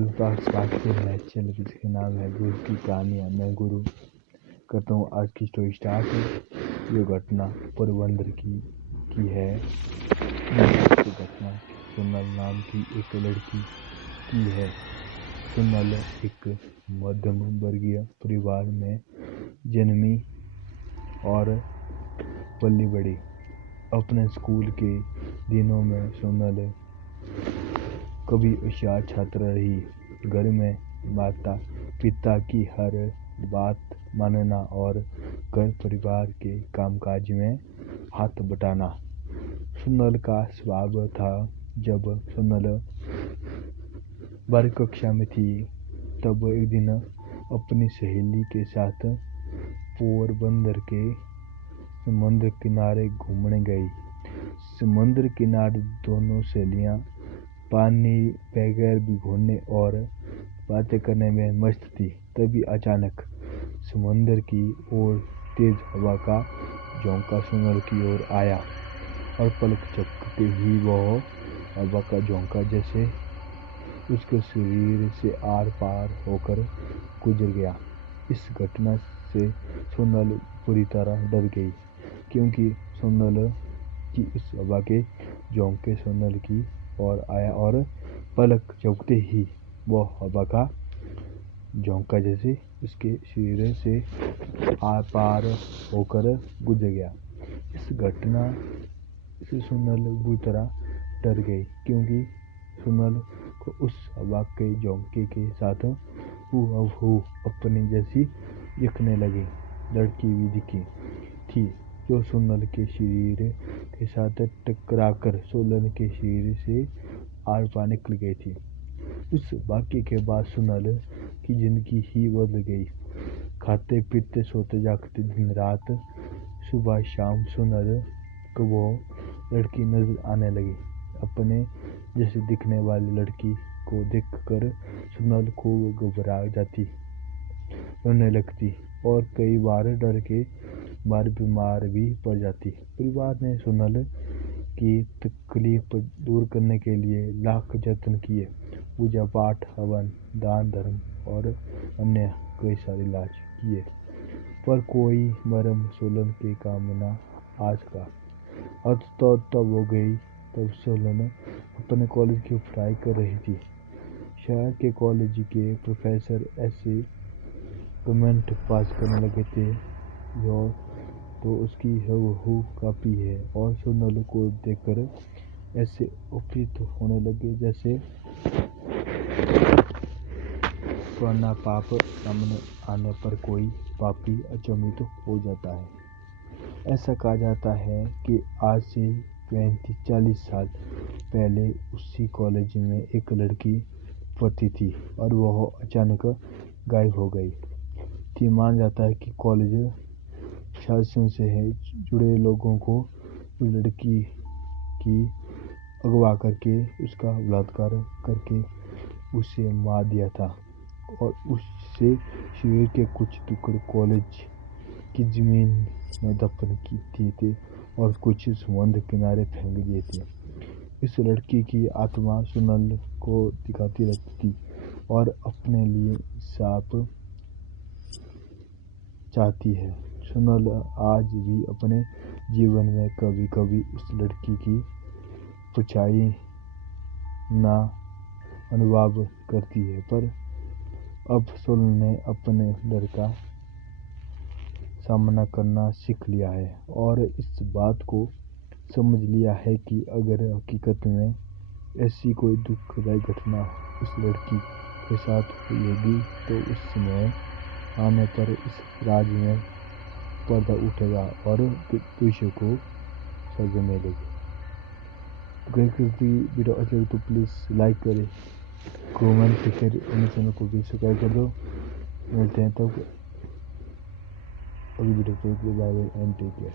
Hello दोस्त, स्वागत है मेरे चैनल पे जिसका नाम है गुरु की कहानियाँ। मैं गुरु करता हूँ आज की स्टोरी स्टार्ट। ये घटना पोरबंदर की है। ये घटना सोनल नाम की एक लड़की की है। सोनल एक मध्यम वर्गीय परिवार में जन्मी और पली बड़ी। अपने स्कूल के दिनों में सोनल कभी होशियार छात्र रही। घर में माता पिता की हर बात मानना और घर परिवार के कामकाज में हाथ बटाना सोनल का स्वभाव था। जब सोनल 12वीं कक्षा में थी तब एक दिन अपनी सहेली के साथ पोरबंदर के समुद्र किनारे घूमने गई। समुद्र किनारे दोनों सहेलियां पानी बगैर भिगोने और बातें करने में मस्त थी। तभी अचानक समुद्र की ओर तेज हवा का झोंका सोनल की ओर आया और पलक झपकते ही वह हवा का झोंका जैसे उसके शरीर से आर पार होकर गुजर गया। इस घटना से सोनल पूरी तरह डर गई, क्योंकि सोनल की उस हवा के झोंके सोनल की और आया और पलक झपकते ही वह हवा का झोंका जैसे उसके शरीर से आर पार होकर गुजर गया। इस घटना से सोनल बुरी तरह डर गई, क्योंकि सोनल को उस हवा के झोंके के साथ हूबहू अपने जैसी दिखने लगी लड़की भी दिखी थी, जो सोनल के शरीर के साथ टकराकर सोनल के शरीर से आर पार निकल गई थी। उस वाक्य के बाद सोनल की जिंदगी ही बदल गई। खाते पीते सोते जागते दिन रात सुबह शाम सोनल को वो लड़की नजर आने लगी। अपने जैसे दिखने वाली लड़की को देखकर सोनल खूब घबरा जाती, रोने लगती और कई बार डर के मारे बीमार भी पड़ जाती। परिवार ने सोनल की तकलीफ दूर करने के लिए लाख यत्न किए। पूजा पाठ, हवन, दान धर्म और अन्य कई सारे इलाज किए, पर कोई मरहम सोनल के काम न आ सका। हद तो तब हो गई तब सोनल अपने कॉलेज की पढ़ाई कर रही थी। शहर के कॉलेज के प्रोफेसर ऐसे कमेंट पास करने लगे थे, जो तो उसकी हूबहू कॉपी है, और सोनल को देखकर ऐसे उपचित होने लगे जैसे पुराना पाप सामने आने पर कोई पापी अचंभित हो जाता है। ऐसा कहा जाता है कि आज से 35-40 साल पहले उसी कॉलेज में एक लड़की पढ़ती थी और वह अचानक गायब हो गई थी। माना जाता है कि कॉलेज शासन से जुड़े लोगों को उस लड़की की अगवा करके उसका बलात्कार करके उसे मार दिया था और उससे शरीर के कुछ टुकड़े कॉलेज की जमीन में दफन किए थे और कुछ समुद्र किनारे फेंक दिए थे। इस लड़की की आत्मा सोनल को दिखाती रहती थी और अपने लिए इंसाफ चाहती है। सोनल आज भी अपने जीवन में कभी कभी उस लड़की की परछाई ना अनुभव करती है, पर अब सोनल ने अपने डर का सामना करना सीख लिया है और इस बात को समझ लिया है कि अगर हकीकत में ऐसी कोई दुखदायी घटना उस लड़की के साथ हुई होगी तो उस समय आने पर इस राज में पर्दा उठेगा और विषय को सजा मिलेगी। वीडियो अच्छी लगे तो प्लीज़ लाइक करें, कमेंट फिर मेरे चैनल को भी सब्सक्राइब कर दो। मिलते हैं तब अगली वीडियो पे। Bye bye and take care.